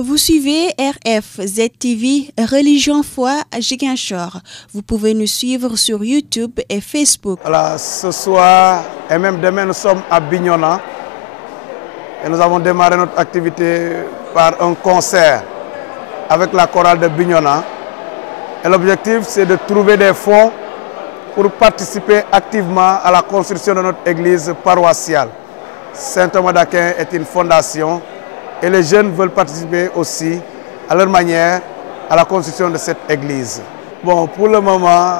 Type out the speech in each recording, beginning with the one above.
Vous suivez RFZ-TV Religion Foi à Ziguinchor. Vous pouvez nous suivre sur YouTube et Facebook. Voilà, ce soir et même demain, nous sommes à Bignona et nous avons démarré notre activité par un concert avec la chorale de Bignona. Et l'objectif, c'est de trouver des fonds pour participer activement à la construction de notre église paroissiale. Saint-Thomas d'Aquin est une fondation et les jeunes veulent participer aussi à leur manière à la construction de cette église. Bon, pour le moment,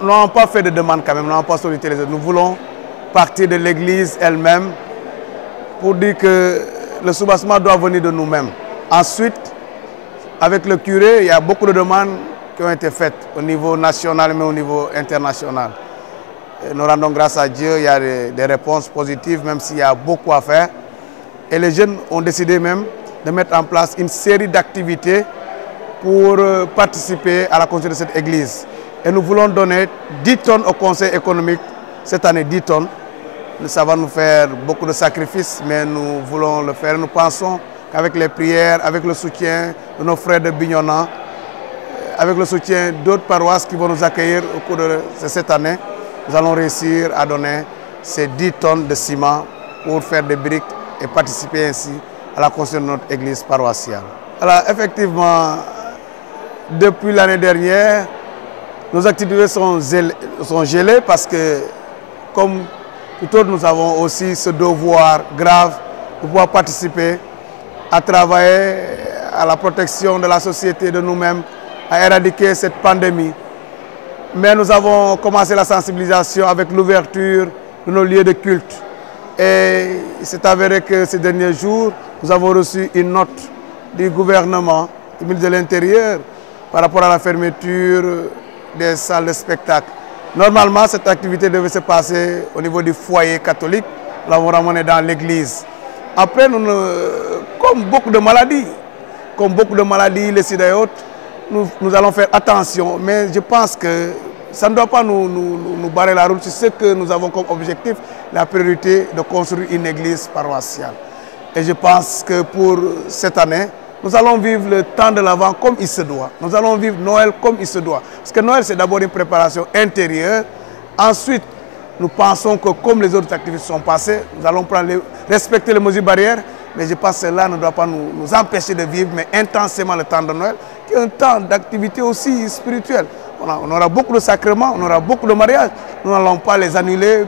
nous n'avons pas fait de demande quand même, nous n'avons pas sollicité les autres. Nous voulons partir de l'église elle-même pour dire que le soubassement doit venir de nous-mêmes. Ensuite, avec le curé, il y a beaucoup de demandes qui ont été faites au niveau national mais au niveau international. Et nous rendons grâce à Dieu, il y a des réponses positives même s'il y a beaucoup à faire. Et les jeunes ont décidé même de mettre en place une série d'activités pour participer à la construction de cette église. Et nous voulons donner 10 tonnes au conseil économique, cette année 10 tonnes. Ça va nous faire beaucoup de sacrifices, mais nous voulons le faire. Nous pensons qu'avec les prières, avec le soutien de nos frères de Bignona, avec le soutien d'autres paroisses qui vont nous accueillir au cours de cette année, nous allons réussir à donner ces 10 tonnes de ciment pour faire des briques et participer ainsi à la construction de notre église paroissiale. Alors effectivement, depuis l'année dernière, nos activités sont gelées parce que, comme tout autre, nous avons aussi ce devoir grave de pouvoir participer à travailler à la protection de la société, de nous-mêmes, à éradiquer cette pandémie. Mais nous avons commencé la sensibilisation avec l'ouverture de nos lieux de culte. Et il s'est avéré que ces derniers jours, nous avons reçu une note du gouvernement, du ministre de l'Intérieur, par rapport à la fermeture des salles de spectacle. Normalement, cette activité devait se passer au niveau du foyer catholique. Nous l'avons ramené dans l'église. Après, comme beaucoup de maladies, les sida et autres, nous allons faire attention. Mais je pense que ça ne doit pas nous barrer la route. C'est ce que nous avons comme objectif, la priorité de construire une église paroissiale. Et je pense que pour cette année, nous allons vivre le temps de l'Avent comme il se doit. Nous allons vivre Noël comme il se doit. Parce que Noël, c'est d'abord une préparation intérieure. Ensuite, nous pensons que comme les autres activités sont passées, nous allons respecter les mesures barrières. Mais je pense que cela ne doit pas nous empêcher de vivre, mais intensément le temps de Noël, qui est un temps d'activité aussi spirituelle. On aura beaucoup de sacrements, on aura beaucoup de mariages. Nous n'allons pas les annuler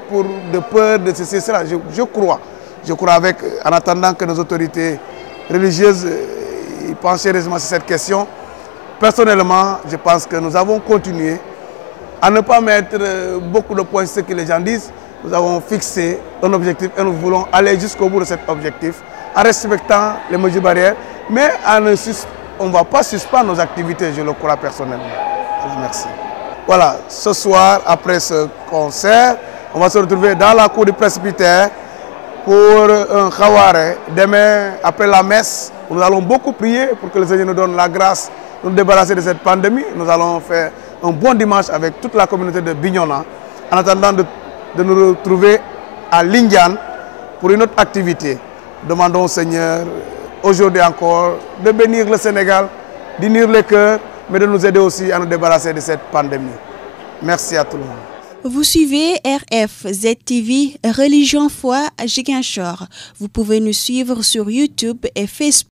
de peur de ceci, cela. Je crois en attendant que nos autorités religieuses pensent sérieusement sur cette question. Personnellement, je pense que nous avons continué à ne pas mettre beaucoup de points sur ce que les gens disent. Nous avons fixé un objectif et nous voulons aller jusqu'au bout de cet objectif en respectant les mesures barrières, mais on ne va pas suspendre nos activités, je le crois personnellement. Merci. Voilà, ce soir, après ce concert, on va se retrouver dans la cour du presbytère pour un khaware. Demain, après la messe, nous allons beaucoup prier pour que le Seigneur nous donne la grâce de nous débarrasser de cette pandémie. Nous allons faire un bon dimanche avec toute la communauté de Bignona, en attendant de nous retrouver à Lindiane pour une autre activité. Demandons au Seigneur, aujourd'hui encore, de bénir le Sénégal, d'unir les cœurs, mais de nous aider aussi à nous débarrasser de cette pandémie. Merci à tout le monde. Vous suivez RFZ-TV Religion Foi à Ziguinchor. Vous pouvez nous suivre sur YouTube et Facebook.